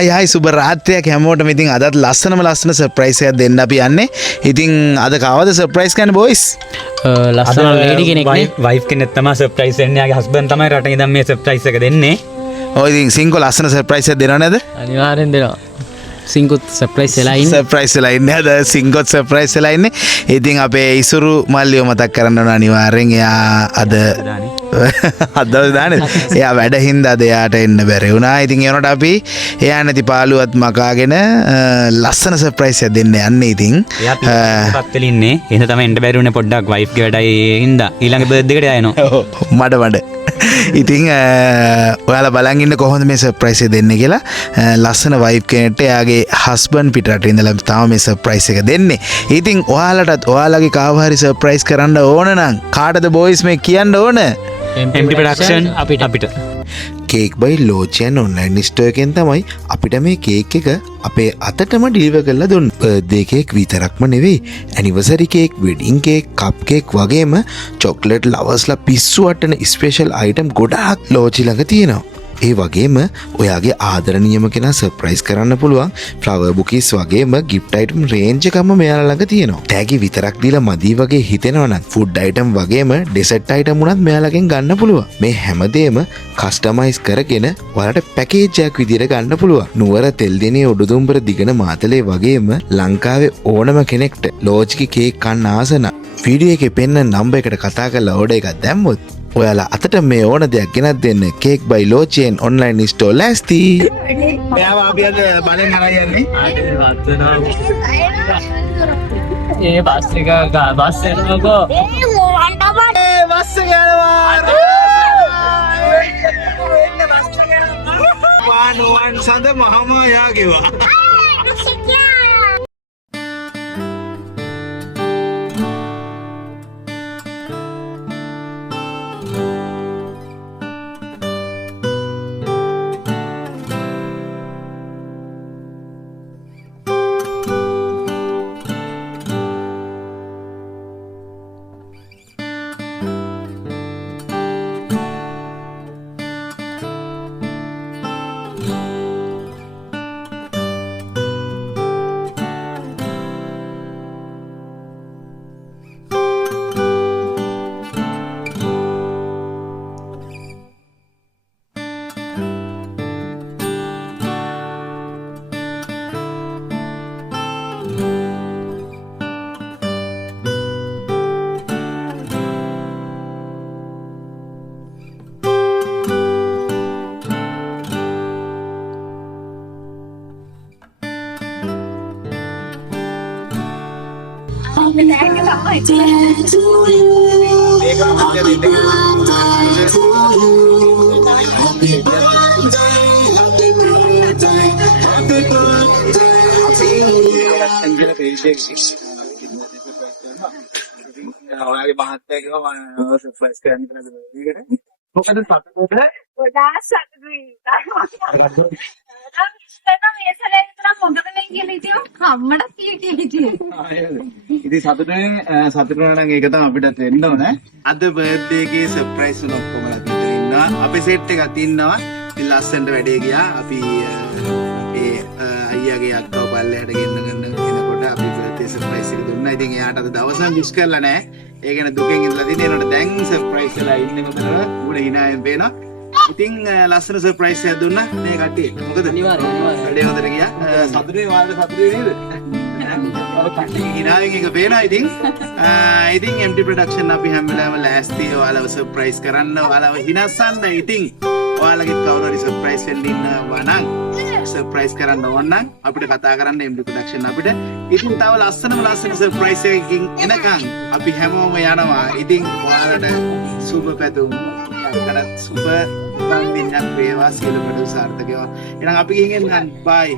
අයයි සුබ රාත්‍රයක් හැමෝටම. ඉතින් අදත් ලස්සන සර්ප්‍රයිස් එකක් දෙන්න අපි යන්නේ. ඉතින් අද කවද සර්ප්‍රයිස් කරන්නේ බොයිස්? ලස්සන ලේඩි කෙනෙක් නේ. වයිෆ් කෙනෙක් තමයි සර්ප්‍රයිස් දෙන්නේ. යාගේ හස්බන්ඩ් තමයි රටේ ඉඳන් මේ සර්ප්‍රයිස් එක දෙන්නේ. ඔය ඉතින් සිංකෝ ලස්සන සර්ප්‍රයිස් එකක් දෙනව නේද? අනිවාර්යෙන් දෙනවා. සිංකුත් සර්ප්‍රයිස් වෙලා ඉන්නේ. සර්ප්‍රයිස් වෙලා ඉන්නේ. අද සිංකොත් සර්ප්‍රයිස් වෙලා ඉන්නේ. ඉතින් අපේ ඉසුරු මල්ලිව මතක් කරන්න ඕන අනිවාර්යෙන්. එයා අද අදවස් දාන්නේ. එයා වැඩ හින්දා අද එයාට එන්න බැරි වුණා. ඉතින් ඒ වුණාට අපි එයා නැති පාළුවත් මකාගෙන ලස්සන සර්ප්‍රයිස් එකක් දෙන්න යන්නේ. ඉතින් එයාත් පත් වෙලින්නේ. එහෙනම් තමයි එන්න බැරි වුණේ පොඩ්ඩක් වයිෆ් ගේ වැඩයි හින්දා. ඊළඟ බර්ත්ඩේ එකට යනවා. ඔව් මඩ ඉතින් ඔයාලා බලන් ඉන්න කොහොමද මේ සර්ප්‍රයිස් එක දෙන්නේ කියලා. ලස්සන වයිෆ් කෙනෙක්ට එයාගේ හස්බන්ඩ් පිටරට ඉඳලා තමයි මේ සර්ප්‍රයිස් එක දෙන්නේ. ඉතින් ඔයාලටත් ඔයාලගේ කාව හරි සර්ප්‍රයිස් කරන්න ඕන නම් කාටද බොයිස් මේ කියන්න ඕන? MT ප්‍රොඩක්ෂන් අපිට කේක් බයි ලෝචයන් ඔන්ලයින් ස්ටෝ එකෙන් තමයි අපිට මේ කේක් එක අපේ අතටම ඩිලිවර් කරලා දුන්නේ. බර්ත්ඩේ කේක් විතරක්ම නෙවෙයි, ඇනිවර්සරි කේක්, වෙඩින් කේක්, කප් කේක් වගේම චොක්ලට් ලවර්ස්ලා පිස්සු වටන ස්පෙෂල් අයිටම් ගොඩාක් ලෝචි ළඟ තියෙනවා. ඒ වගේම ඔයාගේ ආදරණීයම කෙනා සර්ප්‍රයිස් කරන්න පුළුවන් ෆ්ලවර් බුකේස් වගේම ගිෆ්ට් අයිටම් රේන්ජ් එකම මෙයාලා ළඟ තියෙනවා. ටැගි විතරක් දීලා මදි වගේ හිතෙනවා නම් ෆුඩ් අයිටම් වගේම ඩෙසර්ට් අයිටම් උනත් මෙයාලගෙන් ගන්න පුළුවන්. මේ හැමදේම කස්ටමයිස් කරගෙන ඔයාලට පැකේජ් එකක් විදියට ගන්න පුළුවන්. නුවර තෙල්දෙණිය උඩුදුම්බර දිගන මාතලේ වගේම ලංකාවේ ඕනම කෙනෙක්ට ලෝජිකි කේක් කන්න ආස නම් වීඩියෝ එකේ පෙන්න නම්බර් එකට කතා කරලා ඕඩර් එකක් දැම්මොත් ඔයාලා අතට මේ ඕන දෙයක් ගෙනත් දෙන්න කේක් බයි ලෝචෙන් ඔන්ලයින් ස්ටෝර් ලෑස්ති. මෙයාව අපි අද බලෙන් අරන් යන්නේ. ඒ බස් එක බස් එනකො බස් එක යනවා. වානුවන් සඳ මහම යාගේවා. ඔයාගේ මහත්තයා කිව්වා මම සර්ප්‍රයිස් කරන්න කියලා මේකට. මොකද සතුටුද? ගොඩාක් සතුටුයි. ඉතින් සතුටුනේ නම් ඒක තමයි අපිටත් වෙන්න ඕනේ. අද බර්ත්ඩේ එකේ සර්ප්‍රයිස් උන ඔක්කොම මෙතන ඉන්නවා. අපේ සෙට් එකක් ඉන්නවා. ඉතින් ලස්සනට වැඩේ ගියා. අපි ඒ අයියාගේ අක්කව පල්ලෙහාට ගෙන්නගෙන එනකොට අපි බර්ත්ඩේ සර්ප්‍රයිස් එක දුන්නා. ඉතින් එයාට අද දවසම විශ් කරලා නැහැ. ඒ ගැන දුකෙන් ඉඳලා තියෙන. ඒනට දැන් සර්ප්‍රයිස් වෙලා ඉන්නේ මොකද? උඩ hinaයෙන් පේනවා. ඉතින් ලස්සන සර්ප්‍රයිස් එකක් දුන්නා මේ කට්ටිය. මොකද? අනිවාර්යයෙන් වැඩේ හොඳට ගියා. සතුටේ වාල්ද සතුටේ නේද? hinaයෙන් එක පේනවා. ඉතින් MT ප්‍රොඩක්ෂන් අපි හැම වෙලාවෙම ලෑස්ති ඔයාලව සර්ප්‍රයිස් කරන්න, ඔයාලව හිනස්සන්න. ඉතින් ඔයාලගේ කවුරු හරි සර්ප්‍රයිස් වෙන්න ඉන්නවා නම් සර්ප්‍රයිස් කරන්න ඕන නම් අපිට කතා කරන්න MT ප්‍රොඩක්ෂන් අපිට. ඉතින් තව ලස්සන සර්ප්‍රයිස් එකකින් එනකන් අපි හැමෝම යනවා. ඉතින් ඔයාලට සුබ පැතුම්. අක්කඩත් සුබ වන්දිනක් වේවා සියලු ප්‍රදේශ සාර්ථක වේවා. එහෙනම් අපි ගිහින් එන්න බයි.